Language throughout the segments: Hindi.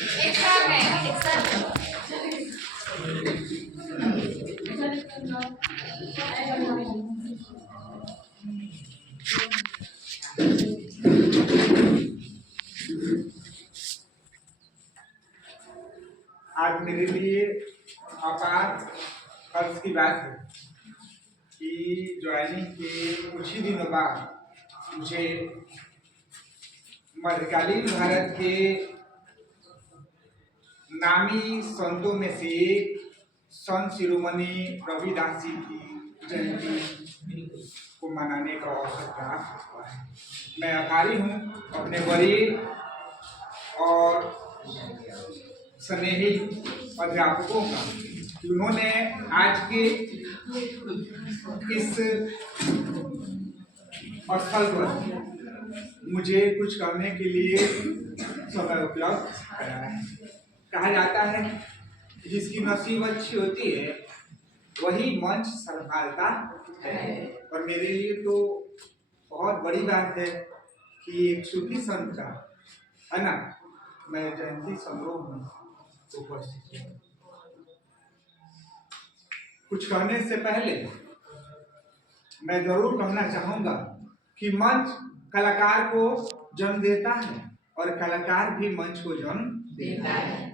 एक साथ में एक साथ आज मेरे लिए अपार हर्ष की बात है कि ज्वाइनिंग के कुछ ही दिनों बाद मुझे मध्यकालीन भारत के नामी संतों में से संत शिरोमणि रविदास जी की जयंती को मनाने का अवसर प्राप्त हुआ है। मैं आभारी हूँ अपने वरीय और स्नेही अध्यापकों का कि उन्होंने आज के इस स्थल पर मुझे कुछ करने के लिए समय उपलब्ध कराया है। कहा जाता है जिसकी नसीब अच्छी होती है वही मंच संभालता है, और मेरे लिए तो बहुत बड़ी बात है कि एक सूफी संत का है ना मैं जयंती समारोह में उपस्थित हूँ। कुछ कहने से पहले मैं जरूर कहना चाहूंगा कि मंच कलाकार को जन्म देता है और कलाकार भी मंच को जन्म देता है।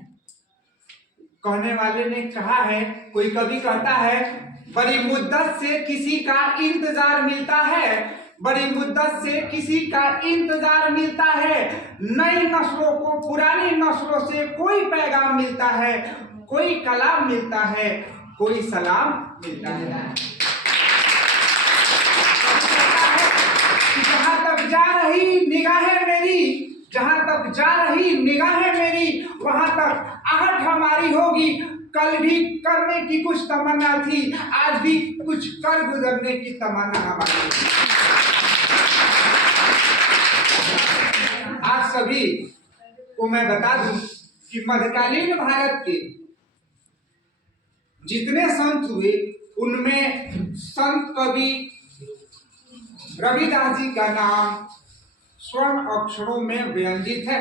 कहने वाले ने कहा है, कोई कवि कहता है, बड़ी मुद्दत से किसी का इंतजार मिलता है, बड़ी मुद्दत से किसी का इंतजार मिलता है, नई नस्लों को पुरानी नस्लों से कोई पैगाम मिलता है, कोई कलाम मिलता है, कोई सलाम मिलता है। जहां तक जा रही निगाहें मेरी, जहां तक जा रही निगाहें मेरी, वहां तक आहट हमारी होगी। कल भी करने की कुछ तमन्ना थी, आज भी कुछ कर गुजरने की तमन्ना हमारी। आप सभी को मैं बता दूं कि मध्यकालीन भारत के जितने संत हुए उनमें संत कवि रविदास जी का नाम स्वर्ण अक्षरों में व्यंजित है।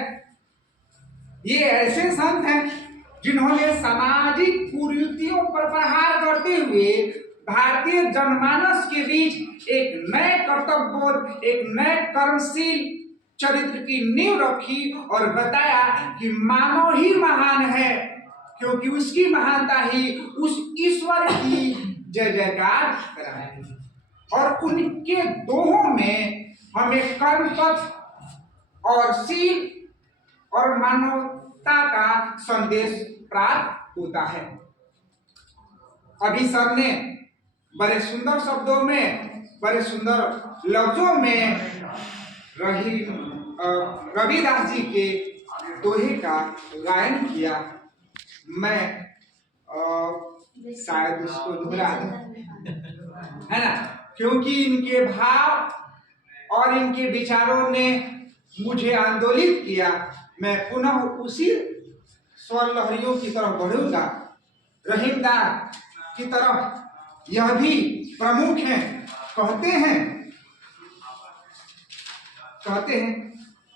ये ऐसे संत हैं जिन्होंने सामाजिक कुरीतियों पर प्रहार करते हुए भारतीय जनमानस के बीच एक नए कर्तव्यबोध, एक नए कर्मशील चरित्र की नींव रखी और बताया कि मानव ही महान है, क्योंकि उसकी महानता ही उस ईश्वर की जय जयकार कराएगी। और उनके दोहों में हमें कर्म पथ और शील और मानवता का संदेश प्राप्त होता है। अभी सर ने बड़े सुंदर शब्दों में, बड़े सुंदर लफ्जों में रविदास जी के दोहे का गायन किया। मैं शायद उसको दोहरा दूं, है ना, क्योंकि इनके भाव और इनके विचारों ने मुझे आंदोलित किया। मैं पुनः उसी स्वर लहरियों की तरफ बढ़ूंगा। रहीमदास की तरफ यह भी प्रमुख है। कहते हैं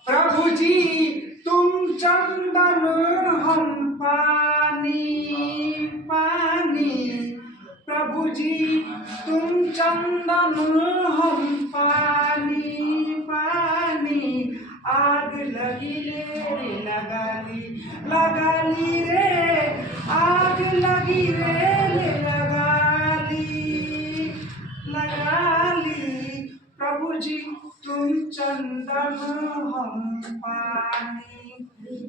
प्रभु जी तुम चंदन हम पानी पानी, प्रभु जी तुम चंदन हम पानी पानी, आग लगी रे लगा ली रे, आग लगी रे लगा ली, प्रभु जी तुम चंदन हम पानी।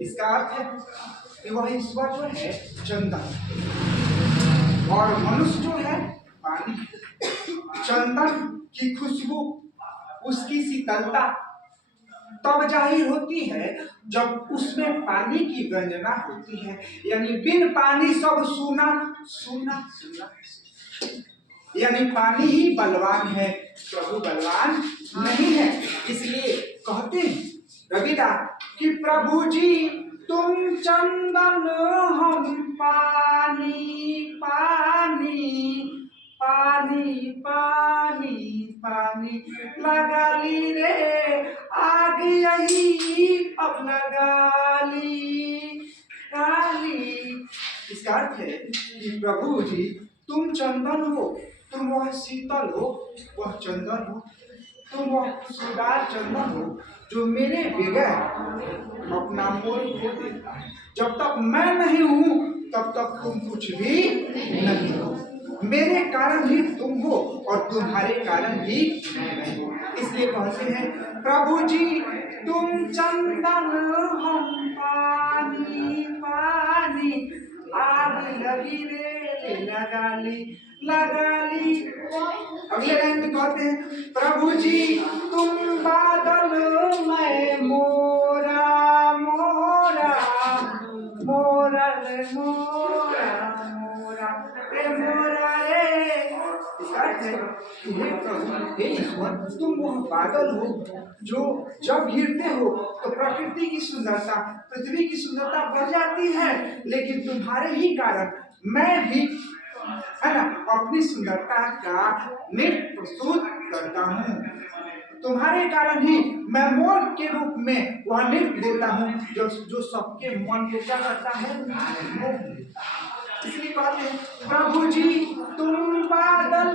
इसका अर्थ है कि वह ईश्वर जो है चंदन और मनुष्य जो है पानी। चंदन की खुशबू, उसकी शीतलता तब जाहिर होती है जब उसमें पानी की गंजना होती है, यानी बिन पानी सब सूना सूना सूना, यानी पानी ही बलवान है, प्रभु बलवान नहीं है। इसलिए कहते हैं रविदास कि प्रभु जी तुम चंदन हम पानी पानी पानी पानी पानी, लगा ली रे आग यही अब लगा ली, इसका अर्थ है कि प्रभु जी तुम चंदन हो, तुम वह शीतल हो, वह चंदन हो, तुम वह खुशबूदार चंदन हो जो मेरे बगैर अपना मोल खो देता है। जब तक मैं नहीं हूं तब तक तुम कुछ भी नहीं हो। मेरे कारण ही तुम हो और तुम्हारे कारण ही मैं हूं। इसलिए कहते हैं प्रभु जी तुम चंदन हम पानी पानी, आग लगी रे लगा ली। अगले लाइन में कहते हैं प्रभु जी तुम बादल मैं मोरा मोरा मोरा रे मोरा मोरा रे मोरा रे। इसका अर्थ है कि हे प्रभु हे ईश्वर तुम वह बादल हो जो जब गिरते हो तो प्रकृति की सुंदरता, पृथ्वी की सुंदरता बढ़ जाती है, लेकिन तुम्हारे ही कारण मैं भी है ना अपनी सुंदरता का नृत्य प्रस्तुत करता हूँ। तुम्हारे कारण ही मैं मोर के रूप में वह नृत्य देता हूँ जो सबके मन को क्या करता है, मोह देता है। इसलिए कहते हैं प्रभु जी तुम बादल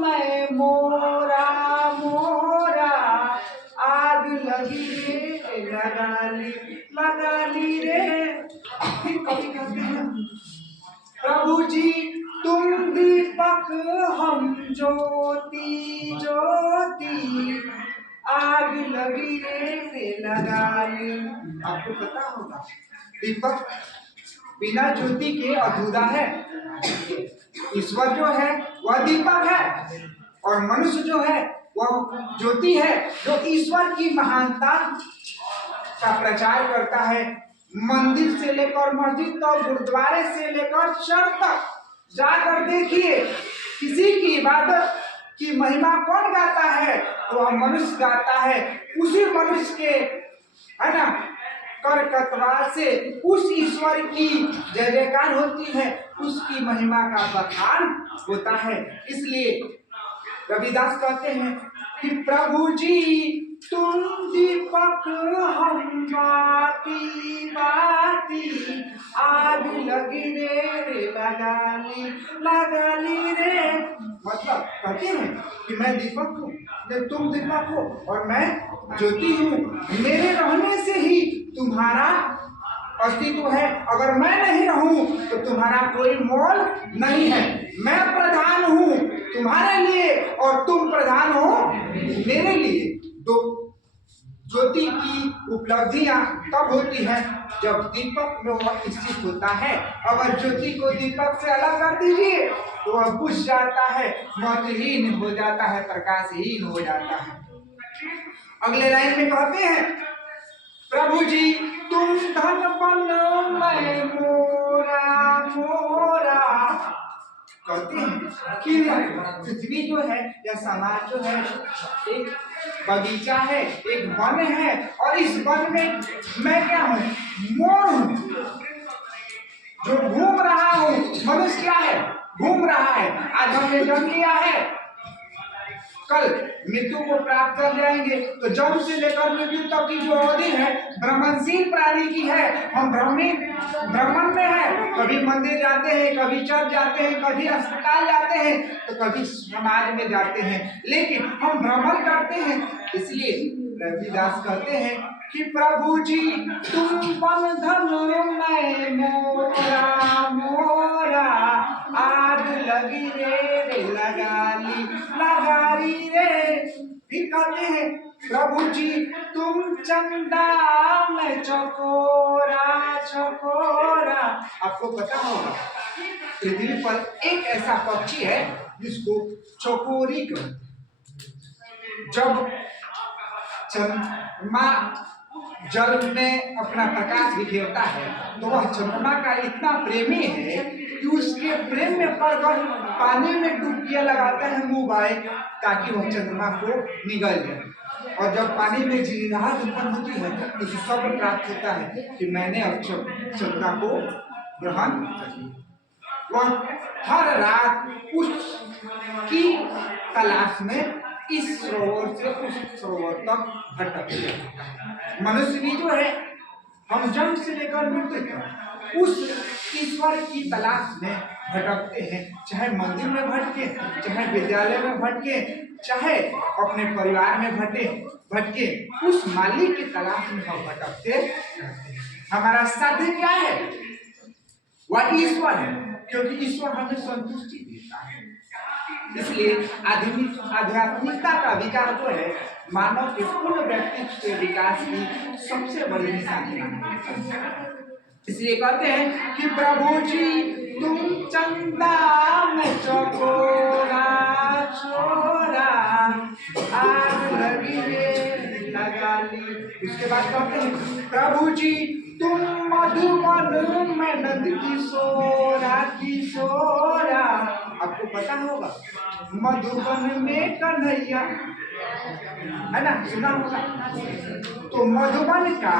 मैं मोरा मोरा, आग लगी रे लगा ली रे। फिर कभी कहते हैं प्रभु जी तुम दीपक हम ज्योति ज्योति, आग लगी रे लगा ली। आपको पता होगा दीपक बिना ज्योति के अधूरा है। ईश्वर जो है वह दीपक है और मनुष्य जो है वह ज्योति है जो ईश्वर की महानता का प्रचार करता है। मंदिर से लेकर मस्जिद तक, गुरुद्वारे से लेकर चर्च तक जाकर देखिए किसी की इबादत की महिमा कौन गाता है, तो वह मनुष्य गाता है। उसी मनुष्य के है ना करकतवा से उस ईश्वर की जय जयकार होती है, उसकी महिमा का बखान होता है। इसलिए रविदास कहते हैं कि प्रभु जी तुम दीपक हम बाती बाती, आग लगी रे लगा ली रे। मतलब कहते हैं कि मैं दीपक हूँ, तुम दीपक हो और मैं ज्योति हूँ। मेरे रहने से ही तुम्हारा अस्तित्व है। अगर मैं नहीं रहूं तो तुम्हारा कोई मोल नहीं है। मैं प्रधान हूं तुम्हारे लिए और तुम प्रधान हो मेरे लिए। तो ज्योति की उपलब्धियां तब होती है जब दीपक में वह स्थित होता है। अगर ज्योति को दीपक से अलग कर दीजिए तो वह बुझ जाता है, महत्वहीन हो जाता है, प्रकाशहीन हो जाता है। अगले लाइन में कहते हैं प्रभु जी तुम धन बन मैं मोरा मोरा। कहते हैं कि पृथ्वी जो है या समाज जो है एक बगीचा है, एक वन है, और इस वन में मैं क्या हूँ, मोर हूँ जो घूम रहा हूँ। मनुष्य क्या है, घूम रहा है। आज हमने जन्म लिया है, कल मृत्यु को प्राप्त कर जाएंगे। तो जन्म से लेकर मृत्यु तक की जो अवधि है भ्रमणशील प्राणी की है। हम भ्रमण में है, कभी मंदिर जाते हैं, कभी चर्च जाते हैं, कभी अस्पताल जाते हैं, तो कभी समाज में जाते हैं, लेकिन हम भ्रमण करते हैं। इसलिए रविदास कहते हैं कि प्रभु जी तुम बंधन मैं मोरा मोरा, आग लगी रे लगा ली रे। फिर कहते हैं प्रभु जी तुम चंदा मैं चकोरा चकोरा। आपको पता होगा पृथ्वी पर एक ऐसा पक्षी है जिसको चकोरी कहते हैं। जब चंद्रमा जल में अपना प्रकाश बिखेरता है तो वह चंद्रमा का इतना प्रेमी है कि उसके प्रेम में पड़कर पानी में डुबकियां लगाता है मुंह बाए, ताकि वह चंद्रमा को निगल जाए। और जब पानी में झिलमिलाहट उत्पन्न होती है तो उसे शब्द प्राप्त होता है कि मैंने अब चंद्रमा को ग्रहण कर लिया। वह हर रात उसकी तलाश में इस सरोवर से उस सरोवर तक भटक जाता है। मनुष्य भी जो है हम जन्म से लेकर मृत्यु तक उस ईश्वर की तलाश में भटकते हैं, चाहे मंदिर में भटके, चाहे विद्यालय में भटके, चाहे अपने परिवार में भटके उस मालिक की तलाश में हम भटकते रहते हैं। हमारा साध्य क्या है? वह ईश्वर है, क्योंकि ईश्वर हमें संतुष्टि देता है। इसलिए आध्यात्मिकता का विकास जो है मानव के पूर्ण व्यक्तित्व के विकास की सबसे बड़ी निशानी है। इसलिए कहते हैं कि प्रभु जी तुम चंदा में चकोरा छोरा आग लगी रे लगा ली। उसके बाद कहते हैं प्रभु जी तुम मधुबन में नंद किशोरा किशोरा। आपको पता होगा मधुबन में कन्हैया है ना, सुना होगा। तो मधुबन का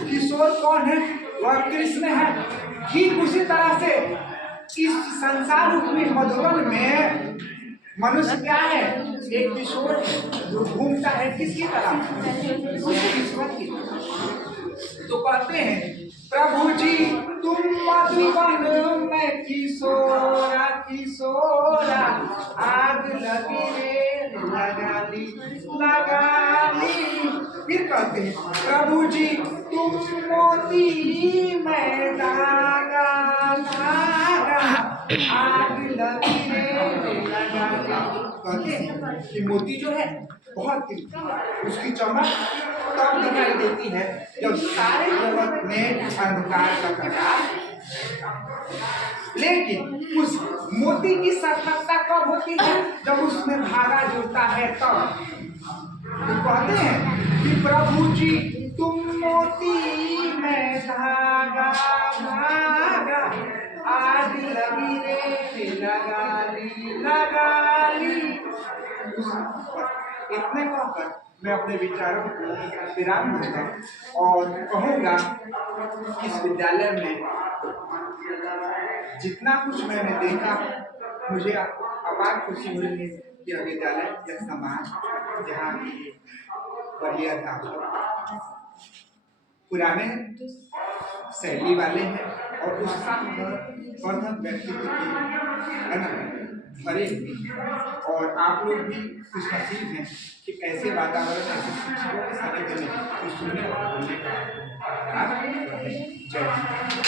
किशोर कौन है? वह कृष्ण है। ठीक उसी तरह से इस संसार रूपी मधुबन में मनुष्य क्या है? एक किशोर जो घूमता है किसकी तरह? उस ईश्वर की तरह। तो कहते हैं प्रभु जी तुम मधुबन में किशोरा किशोरा आग लगी रे लगा ली लगा ली। फिर कहते हैं प्रभु जी तुम मोती में धागा धागा आग लगी रे लगा ली। कहते हैं कि मोती जो है बहुत उसकी चमक तब दिखाई देती है जब सारे जगत में अंधकार का प्रकाश, लेकिन उस मोती की सार्थकता कब होती है? जब उसमें धागा जुड़ता है तब। तो कहते हैं कि प्रभु जी तुम मोती में धागा धागा आग लगी रे लगा ली। इतने कहकर मैं अपने विचारों को विराम दूंगा और कहूँगा इस विद्यालय में जितना कुछ मैंने देखा मुझे अपार खुशी हो रही है कि यह विद्यालय यह समाज जहाँ बढ़िया था, पुराने शैली वाले हैं और उत्साहवर्धक व्यक्तित्व की है ना भरे हुए। और आप लोग भी कुछ नसीब हैं कि ऐसे वातावरण ऐसे शिक्षकों के साथ देने तो सुनने और बोलने का जय हिंद।